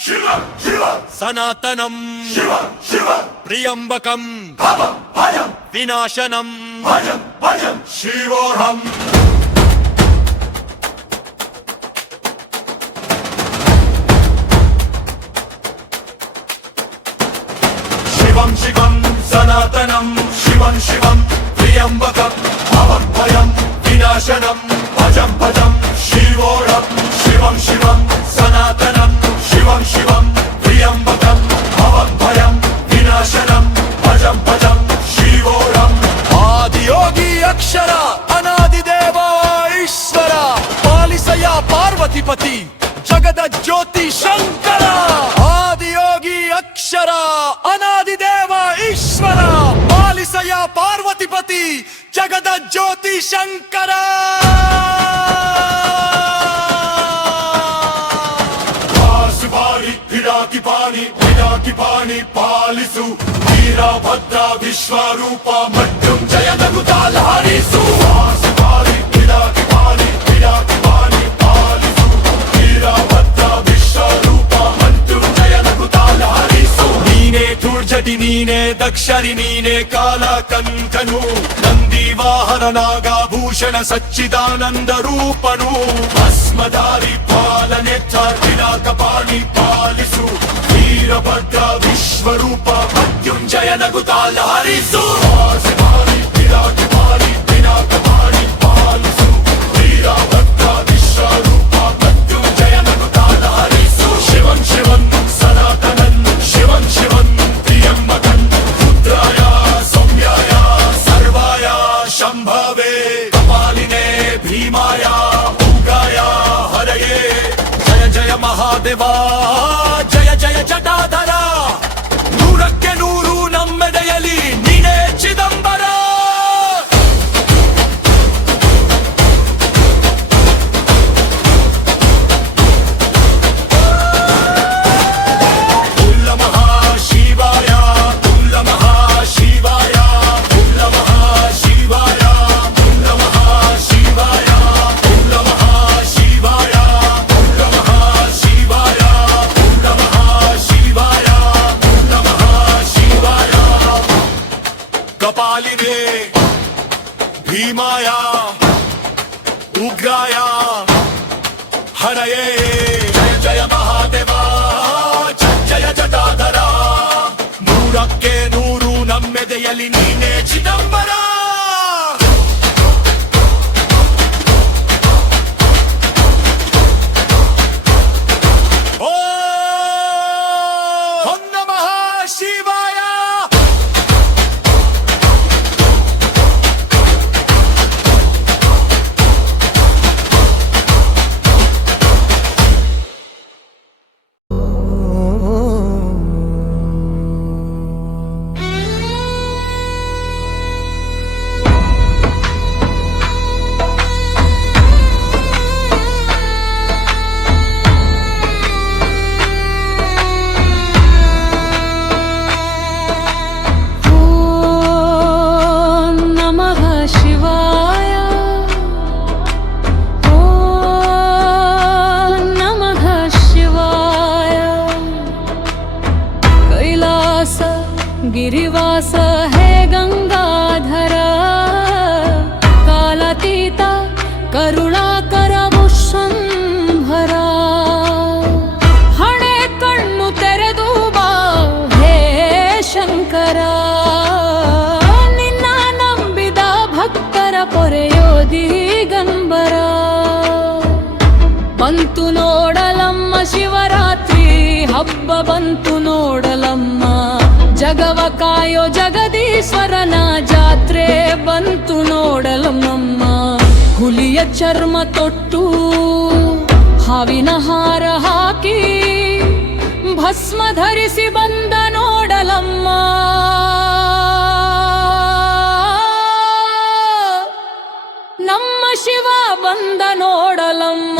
ಶಿವ ಶಿವ ಸನಾತನಂ ಶಿವ ಶಿವ ಪ್ರಿಯಂಬಕಂ ಭವಂ ಭಯಂ ವಿನಾಶನಂ ಭಜಂ ಭಜಂ ಶಿವೋಹಂ ಶಿವಂ ಶಿವಂ ಸನಾತನಂ ಶಿವಂ ಶಿವಂ ಪ್ರಿಯಂಬಕಂ ಭವಂ ಭಯಂ ವಿನಾಶನಂ ಭಜಂ ಭಜಂ ಶಿವೋಹಂ ಶಿವಂ ಶಿವಂ ಸನಾತನಂ ಶಿವಂ ಶಿವಂ ಪ್ರಿಯಂಬಕಂ ಭವಂ ಭಯಂ ವಿನಾಶನಂ ಭಜಂ ಭಜಂ ಶಿವೋಹಂ ಆದಿಯೋಗಿ ಅಕ್ಷರ ಅನಾದಿದೇವ ಈಶ್ವರ ಪಾಲಿಸಯ ಪಾರ್ವತಿಪತಿ ಜಗದ ಜ್ಯೋತಿ ಶಂಕರ ಆದಿಯೋಗಿ ಅಕ್ಷರ ಅನಾದಿದೇವ ಈಶ್ವರ ಪಾಲಿಸಯ ಪಾರ್ವತಿಪತಿ ಜಗದ ಜ್ಯೋತಿ ಶಂಕರ ವಾಸುಬಾರಿ ಪಿನಾಕಿ ಪಾಣಿ ಪಾಲಿಸು ವೀರಭದ್ರ ವಿಶ್ವರೂಪ ಮೃತ್ಯುಂಜಯ ನಗುತ್ತಾಲ್ ಹರಿಸು ವಾಸುಬಾರಿ ಪಿನಾಕಿ ಪಾಣಿ ಪಾಲಿಸು ವೀರಭದ್ರ ವಿಶ್ವರೂಪ ಮೃತ್ಯುಂಜಯ ನಗುತ್ತಾಲ್ ಹರಿಸು ನೀನೇ ಧೂರ್ಜಟಿ ನೀನೇ ದಕ್ಷರಿ ನೀನೇ ಕಾಲ ಕಂಕನು ನಂದಿ ವಾಹನ ನಾಗಭೂಷಣ ಸಚ್ಚಿದಾನಂದ ರೂಪನು ಭಸ್ಮಧಾರಿ ಪಾಲನೆತ್ತ ಪಿನಾಕಪಾಣಿ ಪಾಲಿಸು ವೀರಭದ್ರ ವಿಶ್ವರೂಪ ಮೃತ್ಯುಂಜಯ ನಗುತ್ತಾಲ್ ಹರಿಸು ವಾಸುಬಾರಿ ಪಿನಾಕಪಾಣಿ ಪಾಲಿಸು ವೀರಭದ್ರ ವಿಶ್ವರೂಪ ಮೃತ್ಯುಂಜಯ ನಗುತ್ತಾಲ್ ಹರಿಸು ಶಿವಂ ಶಿವಂ ಸನಾತನನ್ ಶಿವಂ ಶಿವಂ ಪ್ರಿಯಂಬಕನ್ ರುದ್ರಾಯ ಸೌಮ್ಯಾಯ ಸರ್ವಾಯ ಶಂಭವೇ ಕಪಾಲಿನೇ ಭೀಮಾಯ ಉಗ್ರಾಯ ಹರಯೇ ಜಯ ಜಯ ಮಹಾದೇವ ಜಯ ಜಯ ಜಟಾಧರ ನೂರಕ್ಕೆ ನೂರು ನಮ್ಮೆದೆಯಲಿ ನೀನೇ ಚಿದಂಬರ ಕಪಾಲಿನೇ ಭೀಮಾಯ ಉಗ್ರಾಯ ಹರಯೇ ಜಯ ಜಯ ಮಹಾದೇವ ಜಯ ಜಟಾಧರ ನೂರಕ್ಕೆ ನೂರು ನಮ್ಮೆದೆಯಲಿ ನೀನೇ ಚಿದಂಬರ ಓಂ ನಮಃ ಶಿವಾಯ गिरिवास है गंगाधर कालातीत करुणाकर विश्वंभर हणे कण्णु तेरेदु बा हे शंकर निन्न नंबिद भक्तर पोರೆಯೋ ದಿಗಂಬರ ಬಂತು ನೋಡಲಮ್ಮ ಶಿವರಾತ್ರಿ ಹಬ್ಬ ಬಂತು ನೋಡಲಮ್ಮ ಜಗವ ಕಾಯೋ ಜಗದೀಶ್ವರನ ಜಾತ್ರೆ ಬಂತು ನೋಡಲಮ್ಮ ಹುಲಿಯ ಚರ್ಮ ತೊಟ್ಟು ಹಾವಿನ ಹಾರ ಹಾಕಿ ಭಸ್ಮ ಧರಿಸಿ ಬಂದ ನೋಡಲಮ್ಮ ನಮ್ಮ ಶಿವ ಬಂದ ನೋಡಲಮ್ಮ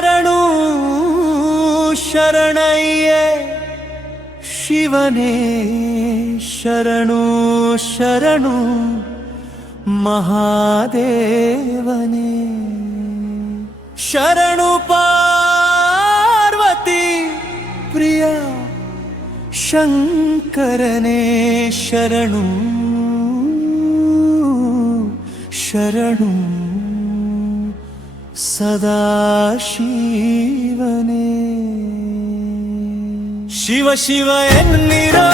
ಶರಣು ಶರಣಯ್ಯೇ ಶಿವನೇ ಶರಣು ಶರಣು ಮಹಾದೇವನೇ ಶರಣು ಪಾರ್ವತಿ ಪ್ರಿಯ ಶಂಕರನೇ ಶರಣು ಶರಣು ಸದಾಶಿವನೇ ಶಿವ ಶಿವ ಎನ್ನಿರೋ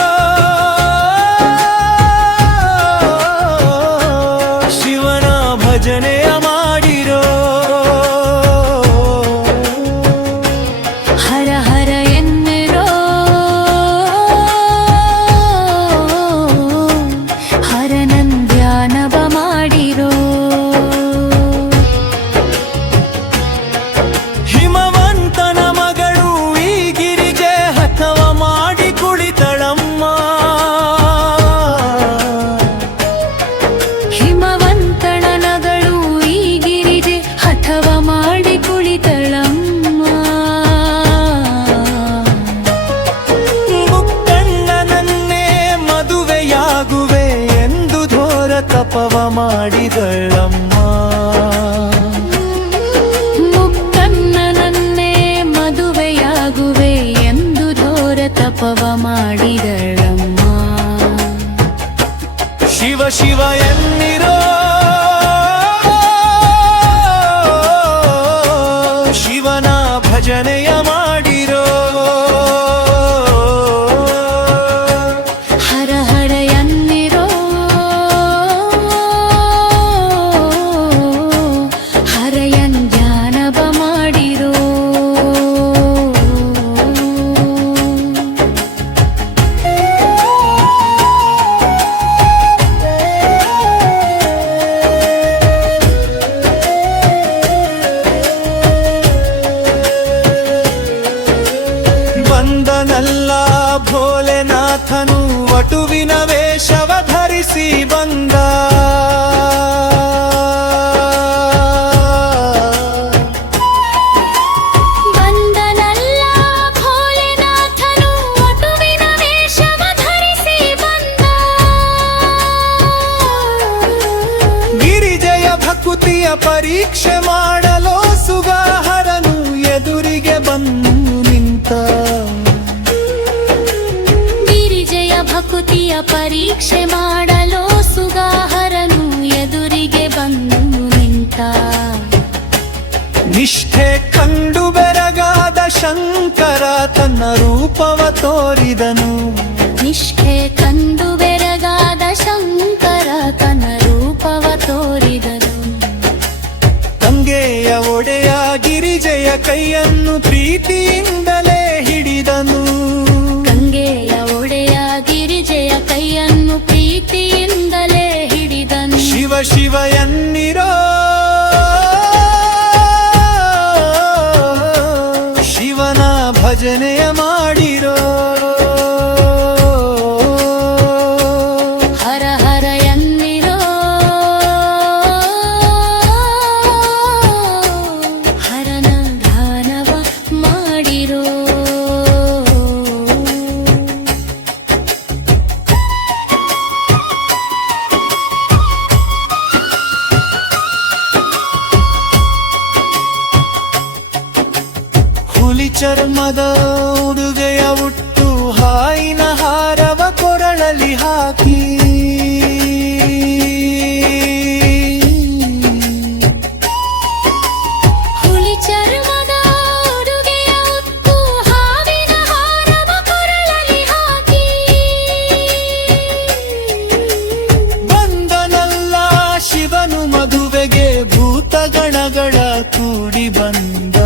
ಶಿವನ ಭಜನೆಯ ಮಾಡಿರೋ ಹರ ಹರ ಎನ್ನಿರೋ ಹರನನ್ ಧ್ಯಾನವ ಮಾಡಿರೋ ಹಿಮವಂತನ ಮಗಳು ಈ ಗಿರಿಗೆ ಹಠವ ಮಾಡಿ ಕುಳಿತಳಮ್ಮ ಹಿಮವಂತನ ನಗಳು ಈ ಗಿರಿಜೆ ಹಠವ ಮಾಡಿ ಕುಳಿತಳಮ್ಮ ಮುಕ್ಕಣ್ಣನನ್ನೇ ಮದುವೆಯಾಗುವೆ ಎಂದು ಘೋರ ತಪವ ಮಾಡಿದಳಮ್ಮ ಮುಕ್ಕಣ್ಣನನ್ನೇ ಮದುವೆಯಾಗುವೆ ಎಂದು ಘೋರ ತಪವ ಮಾಡಿದಳಮ್ಮ ಶಿವ ಶಿವ ಎನ್ನಿರೋ ಶಿವನ ಭಜನೆಯ ಮಾಡಿರೋ ಹರ ಹರ ಎನ್ನಿರೋ ಹರಯನ್ ಧ್ಯಾನವ ಮಾಡಿರೋ ಬಂದನಲ್ಲ ಭೋಲೆನಾಥನು ವಟುವಿನ ವೇಷವ ಧರಿಸಿ ಬಂದ ಬಂದನಲ್ಲ ಭೋಲೆನಾಥನು ವಟುವಿನ ವೇಷವ ಧರಿಸಿ ಬಂದ ಗಿರಿಜಯ ಭಕುತಿಯ ಪರೀಕ್ಷೆ ಮಾಡಲು ಸುಗಾಹರನು ಎದುರಿಗೆ ಬಂದು ನಿಂತ ಗಿರಿಜಯ ಭಕುತಿಯ ಪರೀಕ್ಷೆ ಮಾಡಲು ಸುಗಾಹರನು ಎದುರಿಗೆ ಬಂದು ನಿಂತ ನಿಷ್ಠೆ ಕಂಡು ಬೆರಗಾದ ಶಂಕರ ತನ್ನ ರೂಪವ ತೋರಿದನು ನಿಷ್ಠೆ ಕಂಡು ಬೆರಗಾದ ಶಂಕರ ತನ್ನ ರೂಪವ ತೋರಿದನು ತಂಗೆಯ ಒಡೆಯ ಗಿರಿಜಯ ಕೈಯನ್ನು ಪ್ರೀತಿಯಿಂದಲೇ ಹಿಡಿದನು ಗಂಗೆಯ ಒಡೆಯ ಗಿರಿಜೆಯ ಕೈಯನ್ನು ಪ್ರೀತಿಯಿಂದಲೇ ಹಿಡಿದನು ಶಿವ ಶಿವ ಎನ್ನಿರೋ ಶಿವನ ಭಜನೆಯ ಮಾಡಿರೋ ಹರ ಹರ ಎನ್ನಿರೋ ಹರನ ಧ್ಯಾನವ ಮಾಡಿರೋ ಹುಲಿ ಚರ್ಮದ ಉಡುಗೆಯ ಉಟ್ಟು ಹಾಯಿನ ಹಾರವ ಕೊರಳಲಿ ಹಾಕಿ ಹುಲಿ ಚರ್ಮದ ಉಡುಗೆಯ ಉಟ್ಟು ಹಾವಿನ ಹಾರವ ಕೊರಳಲಿ ಹಾಕಿ ಬಂದನಲ್ಲ ಶಿವನು ಮದುವೆಗೆ ಭೂತಗಣಗಳ ಕೂಡಿ ಬಂದ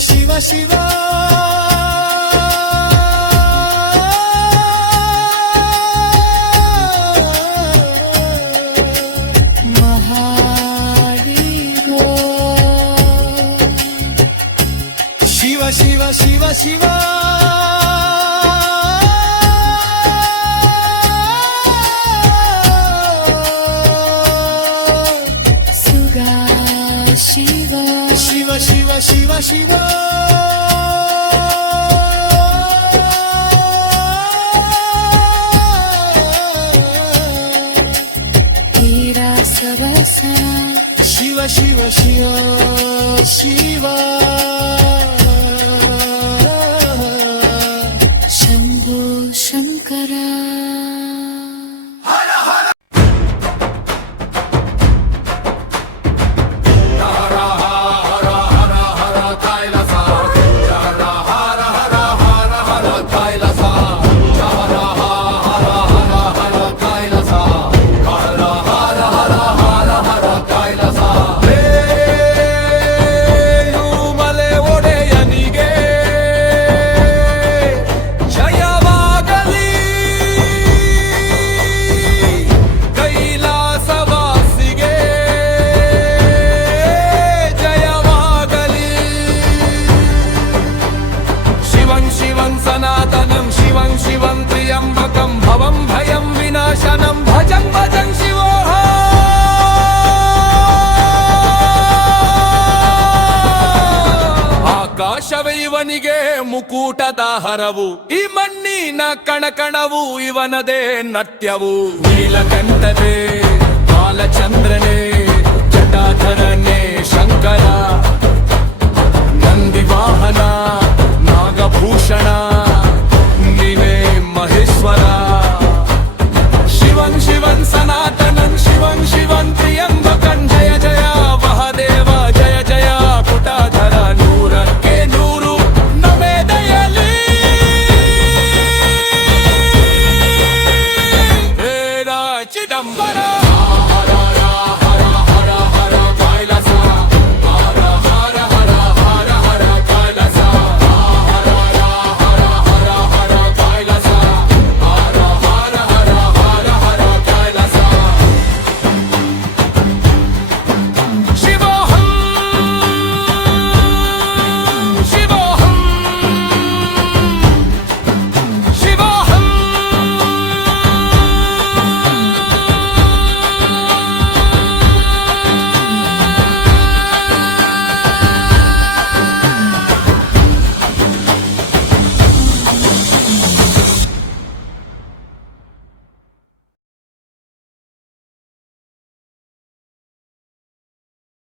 ಶಿವ ಶಿವ ಶಿವ ಶಿವ ಶಿವ ಶಿವ ಸುಗಾ ಶಿವ ಶಿವ ಶಿವ ಶಿವ ಶಿವ ತೀರಾ ಸವಸ ಶಿವ ಶಿವ ಶಿವ ಶಿವ ಶಂಭೋ ಶಂಕರ ಮಲೆ ಒಡೆಯನಿಗೆ ಜಯವಾಗಲಿ ಕೈಲಾಸವಾಸಿಗೆ ಜಯವಾಗಲಿ ಶಿವಂ ಶಿವಂ ಸನಾತನಂ ಶಿವಂ ಶಿವಂ ತ್ರ್ಯಂಬಕಂ ಭವಂ ಭಯಂ ವಿನಾಶನಂ ಭಜಂ ಭಜಂ ಶಿವೋಹಂ ಆಕಾಶವೇ ಇವನಿಗೆ ಮುಕುಟದ ಹರವು ಈ ಮಣ್ಣಿನ ಕಣಕಣವು ಇವನದೇ ನಟ್ಯವು ನೀಲಕಂಠನೇ ಬಾಲಚಂದ್ರನೇ ಜಟಾಧರನೇ ಶಂಕರ ನಂದಿ ವಾಹನ ನಾಗಭೂಷಣ ನೀವೇ ಮಹೇಶ್ವರ